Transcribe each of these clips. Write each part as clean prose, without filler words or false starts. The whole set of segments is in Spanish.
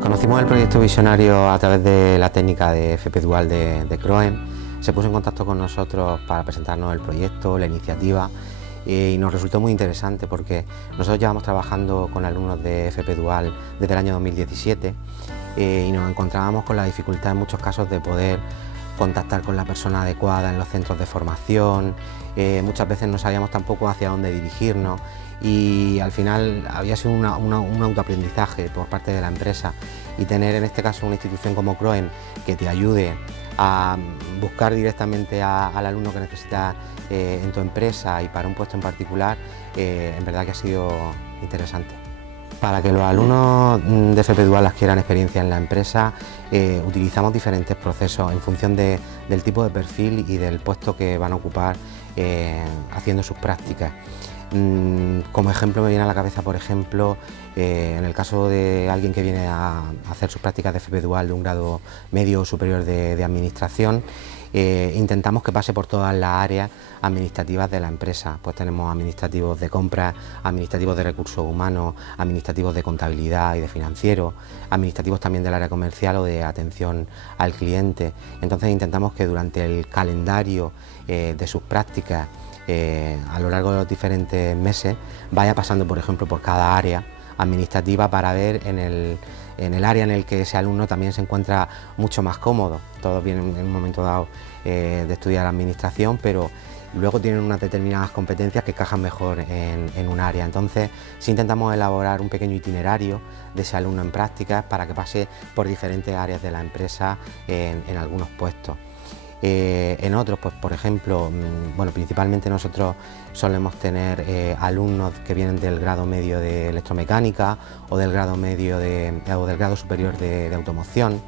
Conocimos el proyecto visionario a través de la técnica de FP Dual de CROEM. Se puso en contacto con nosotros para presentarnos el proyecto, la iniciativa, y nos resultó muy interesante porque nosotros llevamos trabajando con alumnos de FP Dual desde el año 2017 y nos encontrábamos con la dificultad en muchos casos de poder contactar con la persona adecuada en los centros de formación. Muchas veces no sabíamos tampoco hacia dónde dirigirnos y al final había sido un autoaprendizaje por parte de la empresa, y tener en este caso una institución como CROEM que te ayude a buscar directamente al alumno que necesitas en tu empresa y para un puesto en particular, en verdad que ha sido interesante. Para que los alumnos de FP Dual adquieran experiencia en la empresa, utilizamos diferentes procesos en función del tipo de perfil y del puesto que van a ocupar haciendo sus prácticas. Como ejemplo me viene a la cabeza, por ejemplo, en el caso de alguien que viene a hacer sus prácticas de FP Dual de un grado medio o superior de administración, intentamos que pase por todas las áreas administrativas de la empresa. Pues tenemos administrativos de compras, administrativos de recursos humanos, administrativos de contabilidad y de financiero, administrativos también del área comercial o de atención al cliente. Entonces intentamos que durante el calendario de sus prácticas a lo largo de los diferentes meses vaya pasando, por ejemplo, por cada área administrativa para ver en el área en el que ese alumno también se encuentra mucho más cómodo. Todos vienen en un momento dado de estudiar administración, pero luego tienen unas determinadas competencias que encajan mejor en un área. Entonces sí intentamos elaborar un pequeño itinerario de ese alumno en prácticas para que pase por diferentes áreas de la empresa en algunos puestos. En otros, pues por ejemplo, principalmente nosotros solemos tener alumnos que vienen del grado medio de electromecánica o del grado medio o del grado superior de automoción.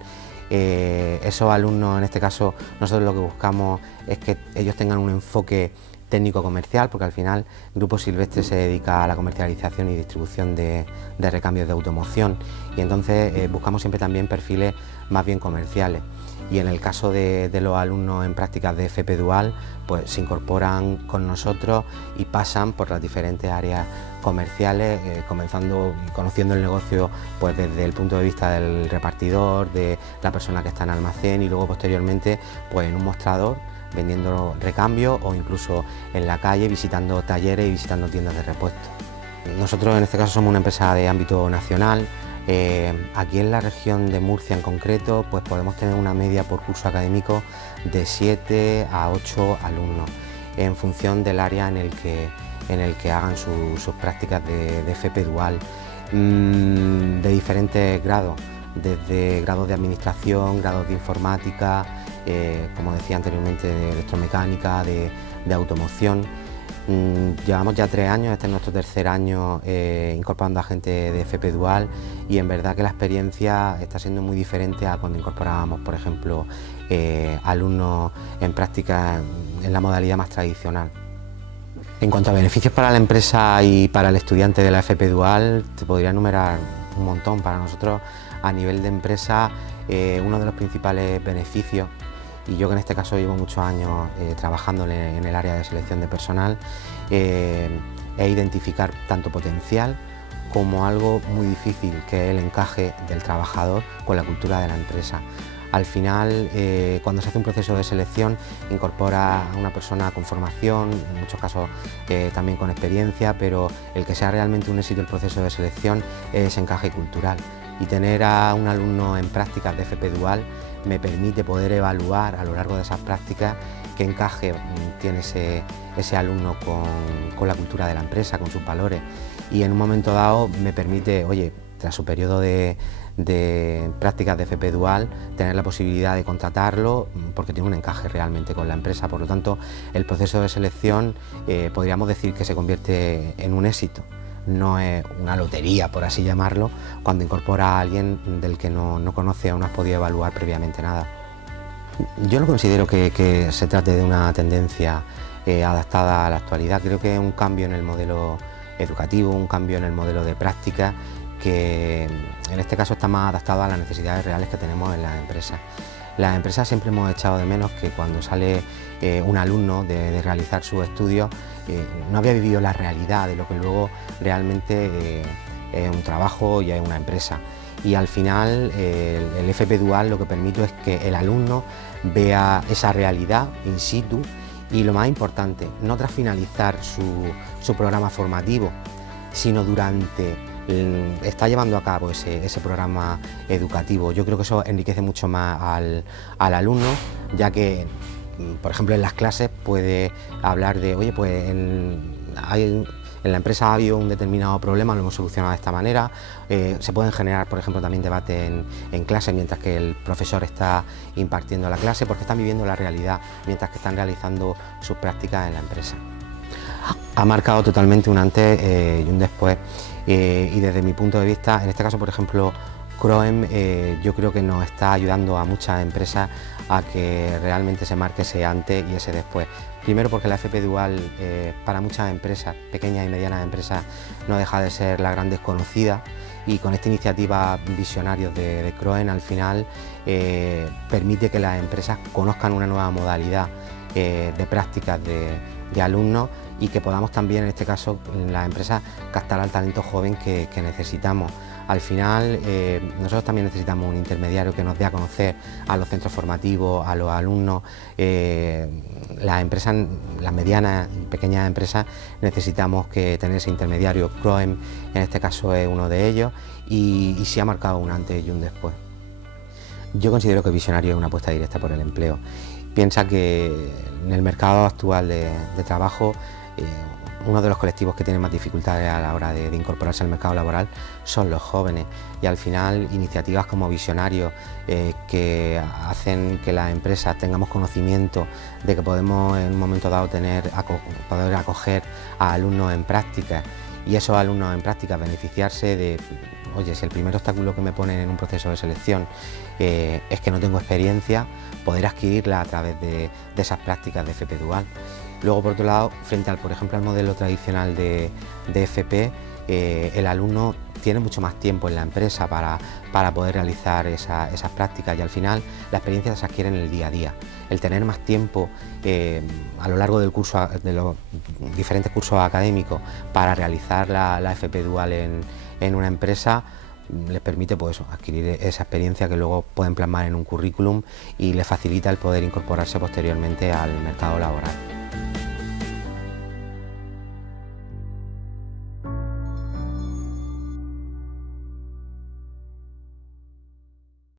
Esos alumnos, en este caso, nosotros lo que buscamos es que ellos tengan un enfoque técnico-comercial, porque al final Grupo Silvestre se dedica a la comercialización y distribución de recambios de automoción, y entonces buscamos siempre también perfiles más bien comerciales. Y en el caso de los alumnos en prácticas de FP Dual, pues se incorporan con nosotros y pasan por las diferentes áreas comerciales, comenzando y conociendo el negocio pues desde el punto de vista del repartidor, de la persona que está en almacén, y luego posteriormente pues en un mostrador vendiendo recambios, o incluso en la calle visitando talleres y visitando tiendas de repuesto. Nosotros en este caso somos una empresa de ámbito nacional. Aquí en la región de Murcia en concreto, pues podemos tener una media por curso académico de 7 a 8 alumnos, en función del área en el que hagan sus prácticas de FP Dual, de diferentes grados, desde grados de administración, grados de informática, como decía anteriormente, de electromecánica, de automoción. Llevamos ya 3 años, este es nuestro tercer año incorporando a gente de FP Dual, y en verdad que la experiencia está siendo muy diferente a cuando incorporábamos, por ejemplo, alumnos en prácticas en la modalidad más tradicional. En cuanto a beneficios para la empresa y para el estudiante de la FP Dual, te podría enumerar un montón. Para nosotros, a nivel de empresa, uno de los principales beneficios, y yo que en este caso llevo muchos años trabajando en el área de selección de personal, es identificar tanto potencial como algo muy difícil, que es el encaje del trabajador con la cultura de la empresa. Al final, cuando se hace un proceso de selección, incorpora a una persona con formación, en muchos casos también con experiencia, pero el que sea realmente un éxito el proceso de selección es ese encaje cultural. Y tener a un alumno en prácticas de FP Dual me permite poder evaluar a lo largo de esas prácticas qué encaje tiene ese alumno con la cultura de la empresa, con sus valores, y en un momento dado me permite, oye, tras su periodo de prácticas de FP Dual, tener la posibilidad de contratarlo porque tiene un encaje realmente con la empresa. Por lo tanto, el proceso de selección podríamos decir que se convierte en un éxito. No es una lotería, por así llamarlo, cuando incorpora a alguien del que no conoce o no has podido evaluar previamente nada. Yo no considero que se trate de una tendencia adaptada a la actualidad. Creo que es un cambio en el modelo educativo, un cambio en el modelo de práctica, que en este caso está más adaptado a las necesidades reales que tenemos en las empresas. Las empresas siempre hemos echado de menos que cuando sale un alumno de realizar sus estudios no había vivido la realidad de lo que luego realmente un trabajo y es una empresa. Y al final el FP Dual lo que permite es que el alumno vea esa realidad in situ y, lo más importante, no tras finalizar su programa formativo, sino durante está llevando a cabo ese programa educativo. Yo creo que eso enriquece mucho más al alumno, ya que, por ejemplo, en las clases puede hablar de, oye, pues en la empresa ha habido un determinado problema, lo hemos solucionado de esta manera. Se pueden generar, por ejemplo, también debates en clase mientras que el profesor está impartiendo la clase, porque están viviendo la realidad mientras que están realizando sus prácticas en la empresa. Ha marcado totalmente un antes y un después, y desde mi punto de vista, en este caso, por ejemplo, CROEM, yo creo que nos está ayudando a muchas empresas a que realmente se marque ese antes y ese después. Primero porque la FP Dual para muchas empresas, pequeñas y medianas empresas, no deja de ser la gran desconocida, y con esta iniciativa Visionarios de CROEM al final permite que las empresas conozcan una nueva modalidad de prácticas de alumnos, y que podamos también, en este caso, en las empresas, captar al talento joven que necesitamos. Al final, nosotros también necesitamos un intermediario que nos dé a conocer a los centros formativos, a los alumnos. Las empresas, las medianas y pequeñas empresas, necesitamos tener ese intermediario. CROEM, en este caso, es uno de ellos, y sí ha marcado un antes y un después. Yo considero que Visionario es una apuesta directa por el empleo. Piensa que en el mercado actual de trabajo, uno de los colectivos que tiene más dificultades a la hora de incorporarse al mercado laboral son los jóvenes, y al final iniciativas como Visionarios que hacen que las empresas tengamos conocimiento de que podemos en un momento dado poder acoger a alumnos en prácticas, y esos alumnos en prácticas beneficiarse de, oye, si el primer obstáculo que me ponen en un proceso de selección es que no tengo experiencia, poder adquirirla a través de esas prácticas de FP Dual. Luego, por otro lado, frente al, por ejemplo, al modelo tradicional de FP, el alumno tiene mucho más tiempo en la empresa para poder realizar esas prácticas, y al final la experiencia se adquiere en el día a día. El tener más tiempo a lo largo del curso, de los diferentes cursos académicos, para realizar la FP Dual en una empresa, les permite, pues, adquirir esa experiencia que luego pueden plasmar en un currículum, y les facilita el poder incorporarse posteriormente al mercado laboral.